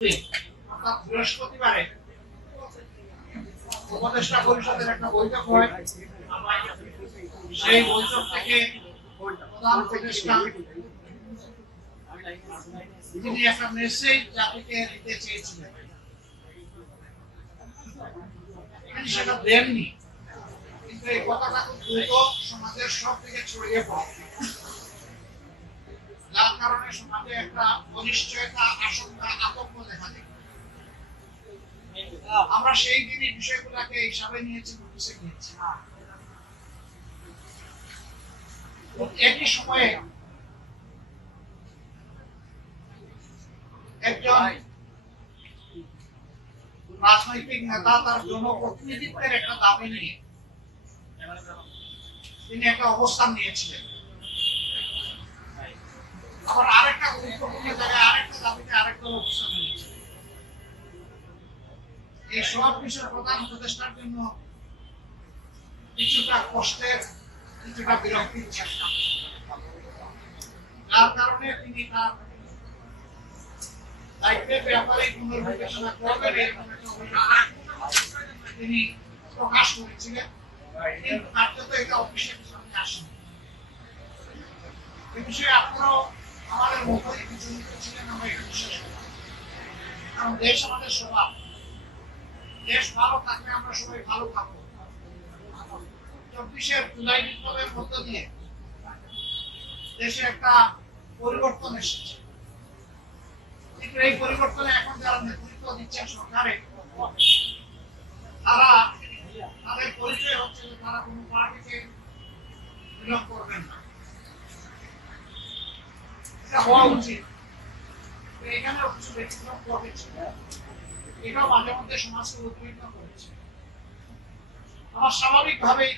বৃহস্পতিবারে উপদেষ্টা পরিষদের একটা বৈঠক হয়। সেই বৈঠক থেকে প্রধান উপদেষ্টা তিনি একটা মেসেজ জাতিকে দিতে চেয়েছিলেন, তিনি সেটা দেননি, কিন্তু এই কথাটা খুব দ্রুত সমাজের সব দিকে ছড়িয়ে পড়ে, যার কারণে সমাজে একটা অনিশ্চয়তা, আশঙ্কা, আতঙ্ক দেখা দেয়। আমরা সেই দিনই বিষয়গুলোকে হিসাবে নিয়েছি, নোটিশে নিয়েছি। একই সময়ে একজন রাজনৈতিক নেতা তার জনপ্রতিনিধিত্বের একটা দাবি নিয়ে তিনি একটা অবস্থান নিয়েছিলেন। আবার আরেকটা গুরুত্বপূর্ণ জায়গায় আরেকটা দাবিতে আরেকটা অবস্থান নিয়েছে। এই সব বিষয়ে প্রধান উপদেষ্টার জন্য কিছুটা কষ্টের, কিছুটা বিরক্তির চেষ্টা, যার কারণে তিনি তার দায়িত্বের ব্যাপারে পুনর্বিবেচনা করবেন তিনি প্রকাশ করেছিলেন, কিন্তু কার্যত এটা অফিসের সামনে আসেনি। এ বিষয়ে আপনারাও আমাদের মতোই বিচলিত ছিলেন, আমরা এটা বিশ্বাস করি। কারণ দেশ আমাদের স্বভাব, দেশ ভালো থাকলে আমরা সবাই ভালো থাকবো। 24-এর জুলাই বিপ্লবের মধ্য দিয়ে দেশে একটা পরিবর্তন এসেছে, কিন্তু এই পরিবর্তনে এখন যারা নেতৃত্ব দিচ্ছেন সরকারে, তারা তাদের পরিচয় হচ্ছে যে তারা কোনো পার্টিকে বিলং করবেন না। এটা হওয়া উচিত, এখানেও কিছু ব্যতিক্রম ঘটেছে, এটাও মাঝে মধ্যে সমাজকে উদ্বিগ্ন করেছে। আমার স্বাভাবিকভাবেই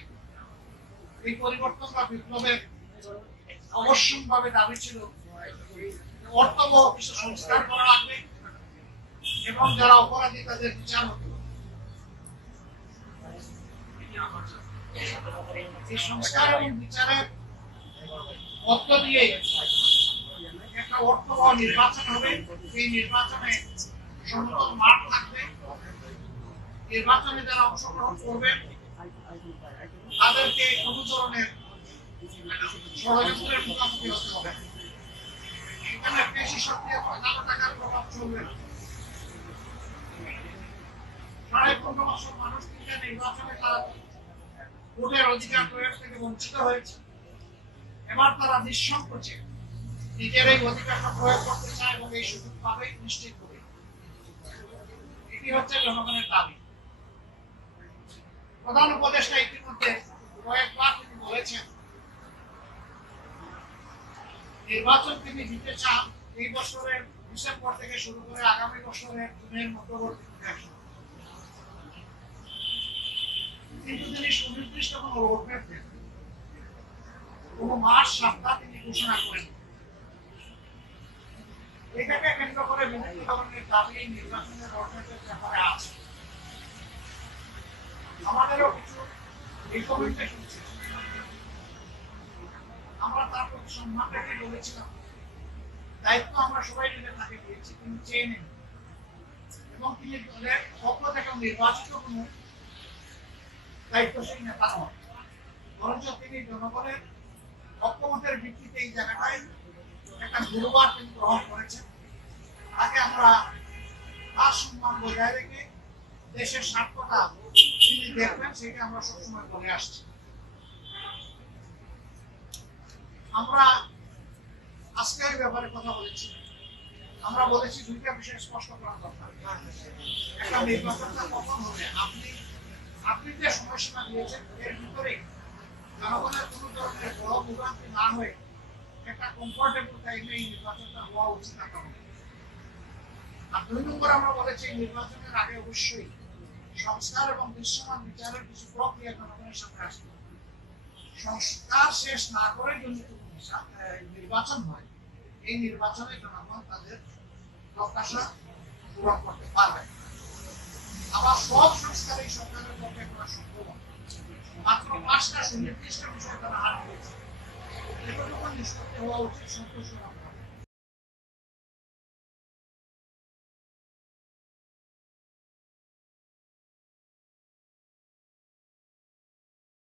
এই পরিবর্তন বা বিপ্লবের অবশ্যভাবে দাবি ছিল অর্থবহ কিছু সংস্কার করা লাগবে এবং যারা অপরাধী তাদের বিচার হতে হবে। এই সংস্কার এবং বিচারের মধ্য দিয়ে একটা অর্থবহ নির্বাচন হবে। এই নির্বাচনে সমতল মাঠ থাকবে, নির্বাচনে যারা অংশগ্রহণ করবে তাদেরকে কোনো ধরনের ষড়যন্ত্রের মুখোমুখি হতে হবে। এখানে বেশি শক্তি কালো টাকার প্রভাব চলবে না। 15.5 বছর মানুষ কিন্তু নির্বাচনে তারা ভোটের অধিকার প্রয়োগ থেকে বঞ্চিত হয়েছে। এবার তারা নিঃসংকোচে নিজের এই অধিকারটা প্রয়োগ করতে চায় এবং এই সুযোগ পাবে নিশ্চিত করে। এটি হচ্ছে জনগণের দাবি। প্রধান উপদেষ্টা ইতিমধ্যে কয়েকবার তিনি বলেছেন নির্বাচন তিনি দিতে চান এই বছরের ডিসেম্বর থেকে শুরু করে আগামী বছরের জুনের মধ্যবর্তী, কিন্তু তিনি সুনির্দিষ্ট কোন রোডম্যাপ দেন, কোন মাস সপ্তাহ তিনি ঘোষণা করেন। এটাকে কেন্দ্র করে বিভিন্ন ধরনের দাবি নির্বাচনের রোডম্যাপের ব্যাপারে আছে। আমাদেরও কিছু রিকমেন্ডেশন ছিল, আমরা তার প্রতি সম্মান রেখে বলেছিলাম দায়িত্ব আমরা সবাই মিলে তাকে দিয়েছি, তিনি চেয়ে নেন এবং তিনি দলের পক্ষ থেকে নির্বাচিত কোন দায়িত্বশীল নেতা নন, বরঞ্চ তিনি জনগণের ঐক্যমতের ভিত্তিতে এই জায়গাটায় একটা গুরুবার তিনি গ্রহণ করেছেন। তাকে আমরা তার সম্মান বজায় রেখে দেশের স্বার্থটা তিনি দেখবেন সেটা আমরা সবসময় বলে আসছি। আমরা আজকে এই ব্যাপারে কথা বলেছি, আমরা বলেছি দুইটা বিষয় স্পষ্ট করা দরকার। একটা নির্বাচনটা কখন হবে, আপনি যে সময়সীমা দিয়েছেন এর ভিতরে জনগণের কোন ধরনের বড় বিভ্রান্তি না হয়ে একটা কমফোর্টেবল টাইমে এই নির্বাচনটা হওয়া উচিত হবে। আর 2 নম্বর আমরা বলেছি নির্বাচনের আগে অবশ্যই সংস্কার এবং দৃশ্যমান বিচারের কিছু প্রক্রিয়া জনগণের সামনে আসবে। সংস্কার শেষ না করে যদি নির্বাচন হয়, এই নির্বাচনে জনগণ তাদের প্রত্যাশা পূরণ করতে পারবে। আবার সব সংস্কার এই সরকারের পক্ষে করা সম্ভব, মাত্র 5টা সুনির্দিষ্ট বিষয় তারা হাত দিয়েছে। এগুলো নিষ্পত্তি হওয়া উচিত সন্তোষজনক।